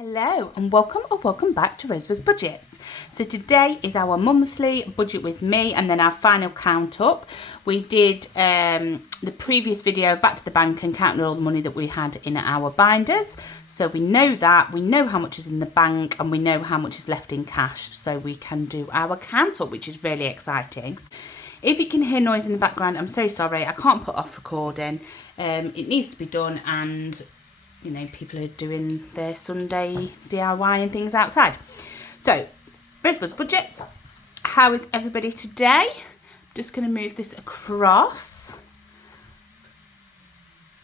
Hello and welcome back to Rosebud's Budgets. So today is our monthly budget with me and then our final count up. We did the previous video back to the bank and counting all the money that we had in our binders. So we know that, we know how much is in the bank and we know how much is left in cash, so we can do our count up, which is really exciting. If you can hear noise in the background, I'm so sorry, I can't put off recording. It needs to be done, and you know, people are doing their Sunday DIY and things outside. So, Rosebud's Budgets. How is everybody today? I'm just going to move this across.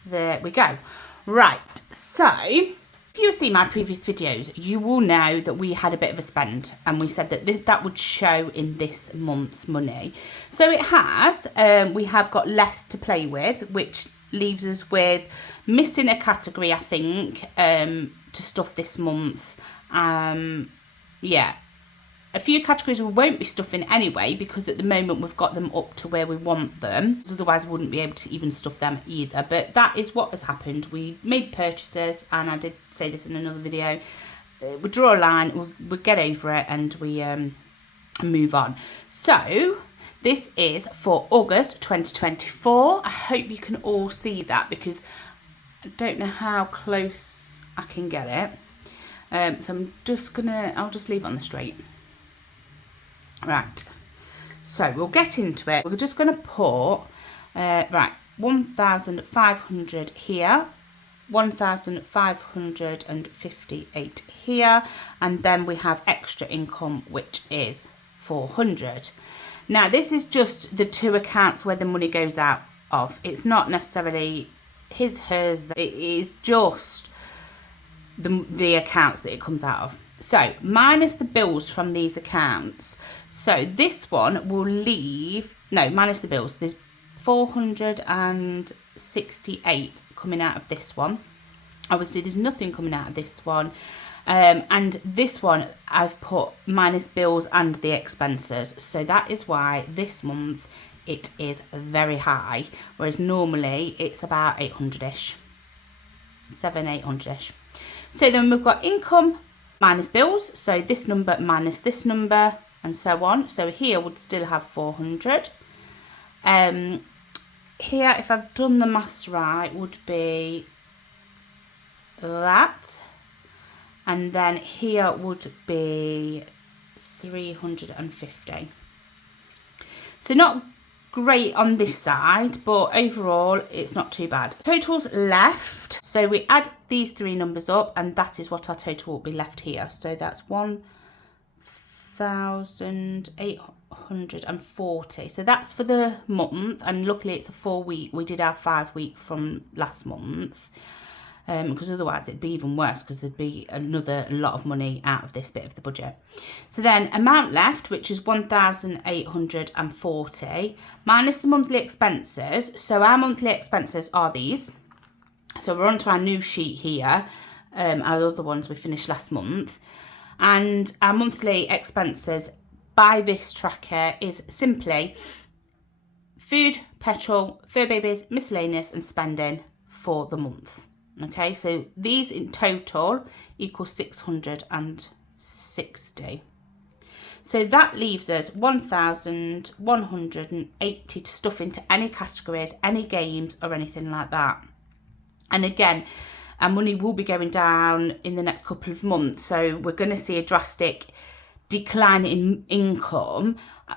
There we go. Right, so if you see my previous videos, you will know that we had a bit of a spend and we said that that would show in this month's money. So it has. We have got less to play with, which leaves us with missing a category, I think, to stuff this month. Yeah, a few categories we won't be stuffing anyway, because at the moment we've got them up to where we want them, otherwise we wouldn't be able to even stuff them either. But that is what has happened. We made purchases, and I did say this in another video, we draw a line, we get over it, and we move on. So this is for August 2024. I hope you can all see that, because I don't know how close I can get it. So I'm just I'll just leave it on the straight. Right. So we'll get into it. We're just going to put, right, 1,500 here, 1,558 here, and then we have extra income, which is 400. Now, this is just the two accounts where the money goes out of. It's not necessarily his, hers. It is just the accounts that it comes out of. So, minus the bills from these accounts. So, this one will leave, no, minus the bills. There's 468 coming out of this one. Obviously, there's nothing coming out of this one. And this one I've put minus bills and the expenses, so that is why this month it is very high, whereas normally it's about 800ish, 800ish. So then we've got income minus bills, so this number minus this number and so on. So here would still have 400. Here, if I've done the maths right, would be that. And then here would be 350. So not great on this side, but overall it's not too bad. Totals left. So we add these three numbers up, and that is what our total will be left here. So that's 1,840. So that's for the month, and luckily it's a 4 week. We did our 5 week from last month. Because otherwise it'd be even worse, because there'd be another lot of money out of this bit of the budget. So then amount left, which is 1,840, minus the monthly expenses. So our monthly expenses are these. So we're on to our new sheet here. Our other ones we finished last month. And our monthly expenses by this tracker is simply food, petrol, fur babies, miscellaneous and spending for the month. Okay, so these in total equal 660. So that leaves us 1,180 to stuff into any categories, any games or anything like that. And again, our money will be going down in the next couple of months. So we're going to see a drastic decline in income.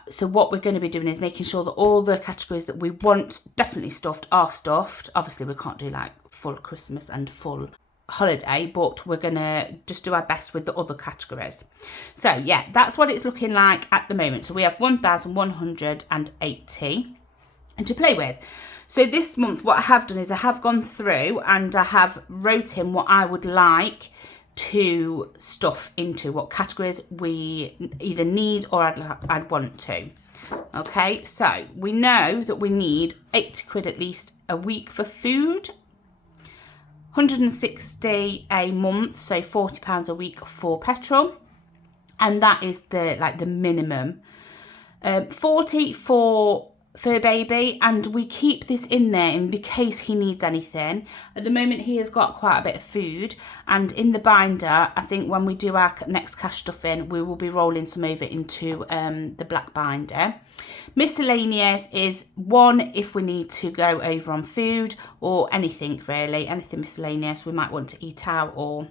So what we're going to be doing is making sure that all the categories that we want definitely stuffed are stuffed. Obviously, we can't do like full Christmas and full holiday, but we're going to just do our best with the other categories. So yeah, that's what it's looking like at the moment. So we have 1,180 and to play with. So this month, what I have done is I have gone through and I have wrote in what I would like to stuff into, what categories we either need or I'd want to. Okay, so we know that we need 80 quid at least a week for food, 160 a month, so £40 a week for petrol, and that is the minimum. 40 for fur baby, and we keep this in there in case he needs anything. At the moment he has got quite a bit of food, and in the binder, I think when we do our next cash stuffing, we will be rolling some over into the black binder. Miscellaneous is one if we need to go over on food or anything really, anything miscellaneous we might want to eat out or.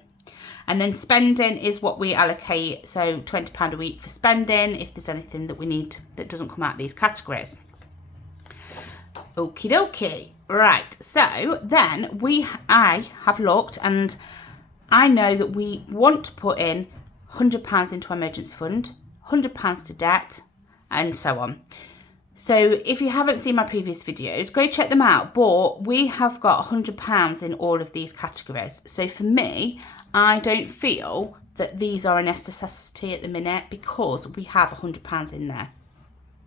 And then spending is what we allocate, so £20 a week for spending if there's anything that we need that doesn't come out of these categories. Okie dokie. Right, so then I have looked, and I know that we want to put in £100 into our emergency fund, £100 to debt, and so on. So if you haven't seen my previous videos, go check them out. But we have got £100 in all of these categories. So for me, I don't feel that these are a necessity at the minute because we have £100 in there.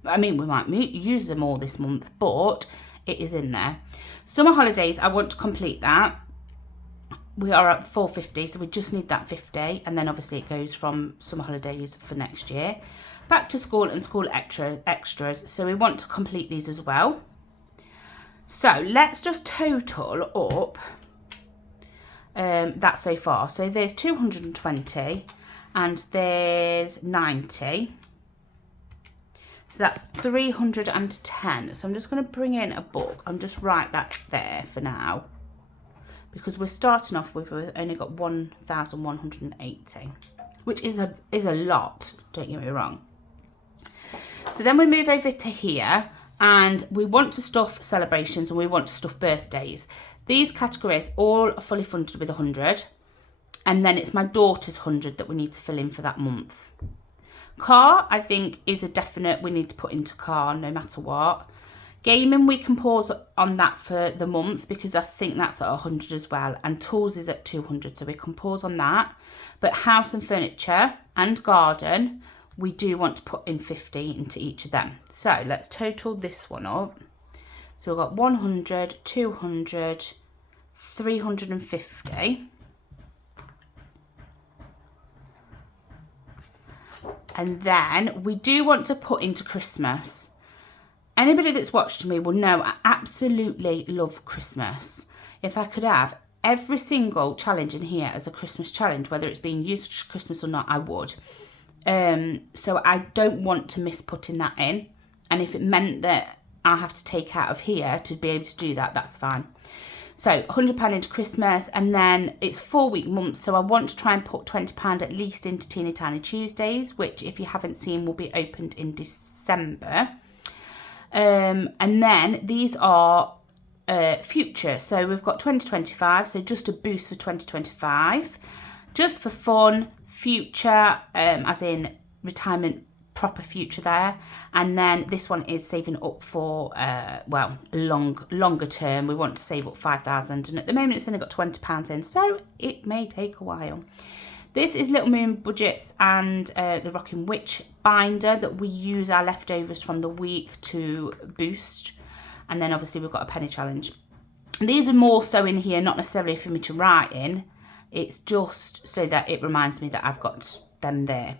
I mean, we might use them all this month, but it is in there. Summer holidays, I want to complete that. We are at 450, so we just need that 50, and then obviously it goes from summer holidays for next year. Back to school and school extras, so we want to complete these as well. So let's just total up that so far. So there's 220 and there's 90. So that's 310. So I'm just going to bring in a book and just write that there for now, because we're starting off with, we've only got 1,180, which is a lot, don't get me wrong. So then we move over to here, and we want to stuff celebrations and we want to stuff birthdays. These categories all are fully funded with 100, and then it's my daughter's 100 that we need to fill in for that month. Car, I think, is a definite we need to put into car no matter what. Gaming, we can pause on that for the month because I think that's at 100 as well, and tools is at 200, so we can pause on that. But house and furniture and garden, we do want to put in 50 into each of them. So let's total this one up. So we've got 100, 200, 350. And then we do want to put into Christmas. Anybody that's watched me will know I absolutely love Christmas. If I could have every single challenge in here as a Christmas challenge, whether it's being used for Christmas or not, I would. So I don't want to miss putting that in. And if it meant that I have to take out of here to be able to do that, that's fine. So £100 into Christmas, and then it's 4-week month, so I want to try and put £20 at least into Teeny Tiny Tuesdays, which if you haven't seen will be opened in December. And then these are future, so we've got 2025, so just a boost for 2025, just for fun, future, as in retirement, proper future there. And then this one is saving up for well, longer term. We want to save up 5,000, and at the moment it's only got £20 in, so it may take a while. This is Little Moon Budgets and the Rocking Witch binder that we use our leftovers from the week to boost. And then obviously we've got a penny challenge. And these are more so in here, not necessarily for me to write in. It's just so that it reminds me that I've got them there.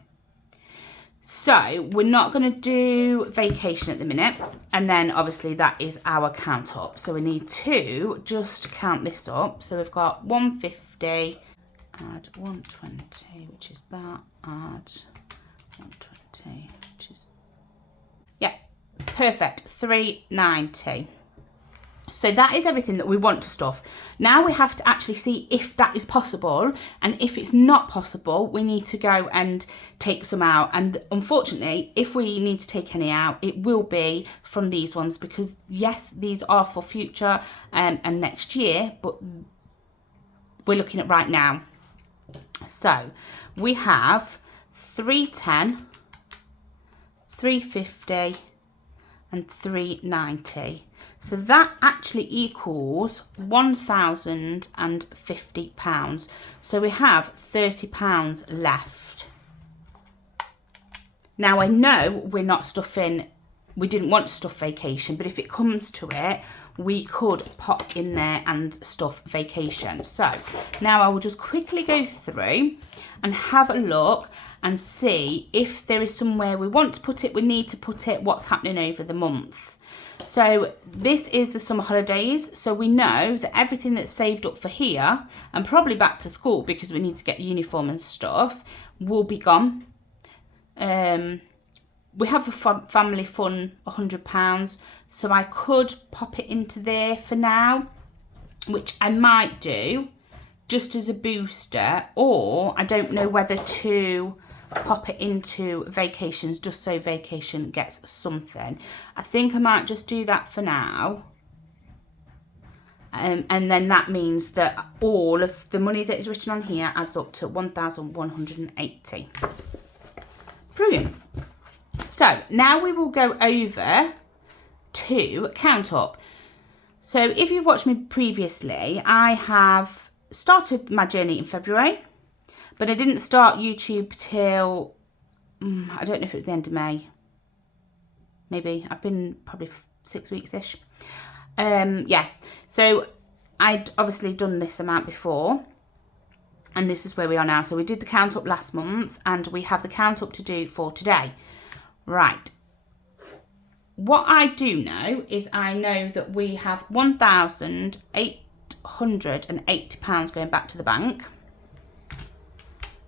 So we're not going to do vacation at the minute. And then obviously that is our count up. So we need to just count this up. So we've got 150, add 120, which is that, add 120, which is, yeah, perfect, 390. So that is everything that we want to stuff. Now we have to actually see if that is possible, and if it's not possible, we need to go and take some out. And unfortunately, if we need to take any out, it will be from these ones, because yes, these are for future and next year, but we're looking at right now. So we have 310, 350 and 390. So that actually equals £1,050. So we have £30 left. Now I know we're not stuffing, we didn't want to stuff vacation, but if it comes to it, we could pop in there and stuff vacation. So now I will just quickly go through and have a look and see if there is somewhere we want to put it, we need to put it, what's happening over the month. So this is the summer holidays. So we know that everything that's saved up for here and probably back to school because we need to get uniform and stuff will be gone. We have a family fun £100, so I could pop it into there for now, which I might do just as a booster, or I don't know whether to pop it into vacations just so vacation gets something. I think I might just do that for now. And then that means that all of the money that is written on here adds up to 1,180. Brilliant. So now we will go over to count up. So if you've watched me previously, I have started my journey in February, but I didn't start YouTube till, I don't know if it was the end of May. Maybe. I've been probably 6 weeks-ish. Yeah. So I'd obviously done this amount before, and this is where we are now. So we did the count up last month, and we have the count up to do for today. Right. What I do know is I know that we have £1,880 going back to the bank.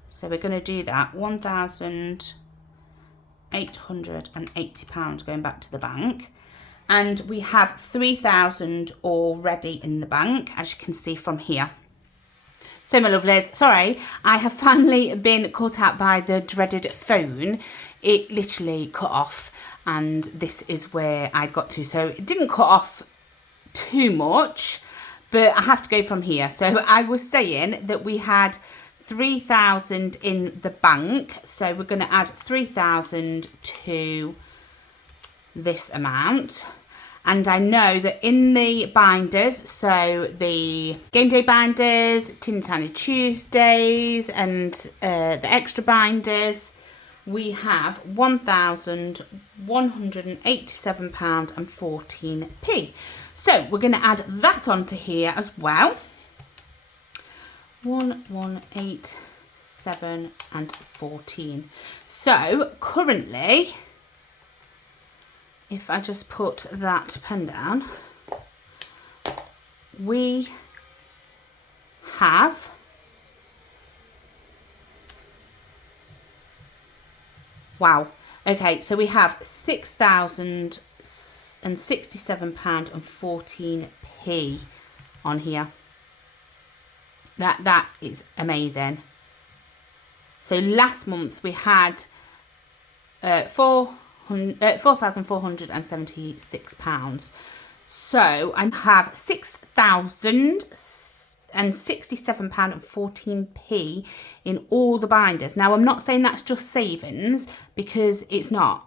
So we're going to do that. £1,880 going back to the bank. And we have 3,000 already in the bank, as you can see from here. So my lovelies, sorry, I have finally been caught out by the dreaded phone. It literally cut off, and this is where I got to. So it didn't cut off too much, but I have to go from here. So I was saying that we had 3,000 in the bank. So we're going to add 3,000 to this amount. And I know that in the binders, so the game day binders, Teeny Tiny Tuesdays, and the extra binders, we have £1,187.14. So we're going to add that onto here as well. 1,187 and 14. So currently, if I just put that pen down, we have wow. Okay, so we have £6,067.14 on here. That is amazing. So last month we had £4,476. So I have £6,067.14 in all the binders. Now I'm not saying that's just savings, because it's not.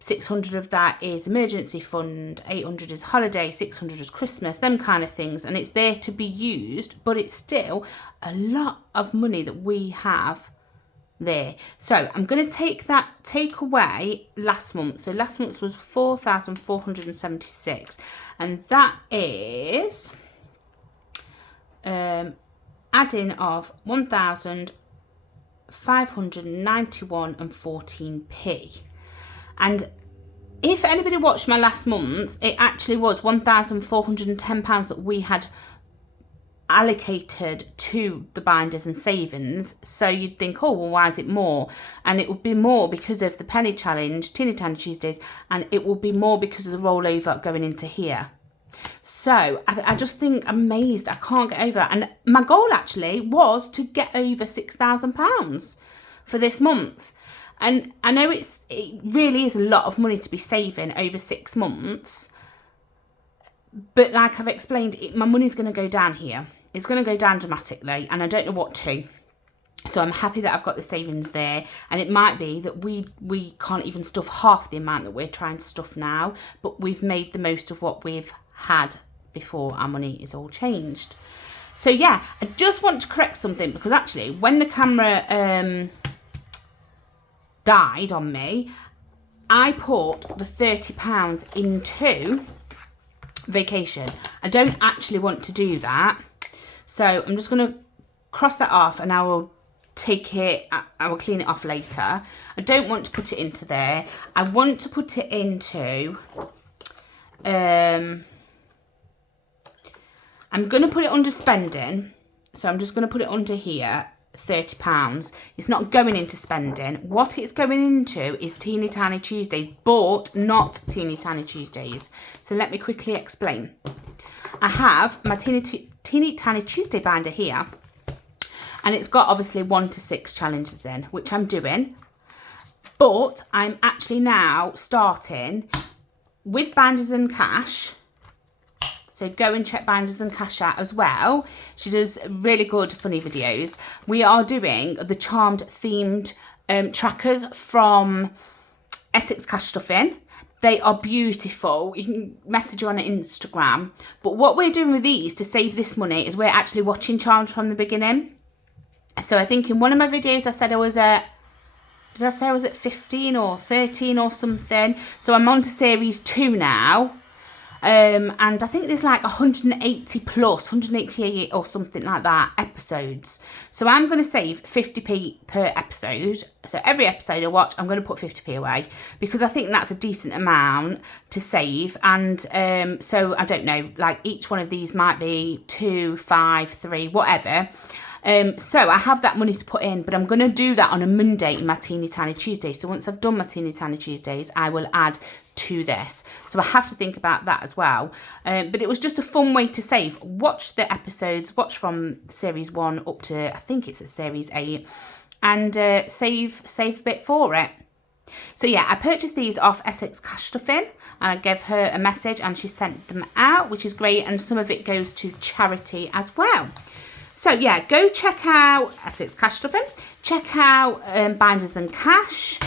600 of that is emergency fund, 800 is holiday, 600 is Christmas, them kind of things, and it's there to be used, but it's still a lot of money that we have there. So I'm going to take away last month. So last month was 4,476, and that is adding of 1,591 and 14p. And if anybody watched my last month's, it actually was £1,410 that we had allocated to the binders and savings. So you'd think, oh, well, why is it more? And it would be more because of the penny challenge, Teeny Tiny Tuesdays, and it will be more because of the rollover going into here. So I just think amazed. I can't get over. And my goal actually was to get over £6,000 for this month. And I know it really is a lot of money to be saving over 6 months. But like I've explained, my money's going to go down here. It's going to go down dramatically, and I don't know what to. So I'm happy that I've got the savings there. And it might be that we can't even stuff half the amount that we're trying to stuff now. But we've made the most of what we've had before our money is all changed. So yeah, I just want to correct something, because actually when the camera died on me, I put the £30 into vacation. I don't actually want to do that, so I'm just going to cross that off, and I will take it, I will clean it off later. I don't want to put it into there. I want to put it into, I'm going to put it under spending. So I'm just going to put it under here, £30. It's not going into spending. What it's going into is Teeny Tiny Tuesdays, but not Teeny Tiny Tuesdays. So let me quickly explain. I have my Teeny Tiny Tuesday binder here. And it's got obviously 1 to 6 challenges in, which I'm doing. But I'm actually now starting with Binders and Cash. So go and check Binders and Cash out as well. She does really good, funny videos. We are doing the Charmed themed trackers from Essex Cash Stuffing. They are beautiful. You can message her on Instagram. But what we're doing with these to save this money is we're actually watching Charmed from the beginning. So I think in one of my videos I said I was at, did I say I was at 15 or 13 or something? So I'm on to series 2 now. And I think there's like 180 plus, 188 or something like that episodes. So I'm going to save 50p per episode. So every episode I watch, I'm going to put 50p away because I think that's a decent amount to save. And so I don't know, like each one of these might be 2, 5, 3, whatever. So I have that money to put in, but I'm going to do that on a Monday in my Teeny Tiny Tuesday. So once I've done my Teeny Tiny Tuesdays, I will add to this. So I have to think about that as well. But it was just a fun way to save. Watch the episodes, watch from series 1 up to, I think it's at series 8, and save a bit for it. So yeah, I purchased these off Essex Cash Stuffing. I gave her a message and she sent them out, which is great. And some of it goes to charity as well. So yeah, go check out Essex Cash Stuffing. Check out Binders and Cash.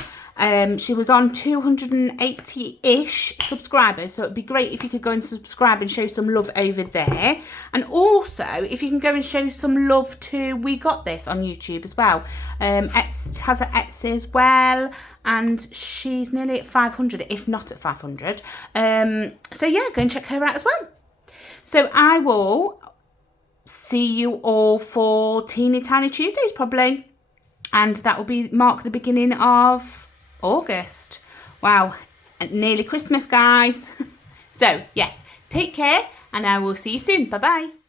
She was on 280-ish subscribers, so it'd be great if you could go and subscribe and show some love over there. And also, if you can go and show some love to We Got This on YouTube as well. Etsy has an Etsy as well, and she's nearly at 500, if not at 500. So yeah, go and check her out as well. So I will see you all for Teeny Tiny Tuesdays probably, and that will be mark the beginning of August. Wow, nearly Christmas, guys. So yes, take care and I will see you soon. Bye bye.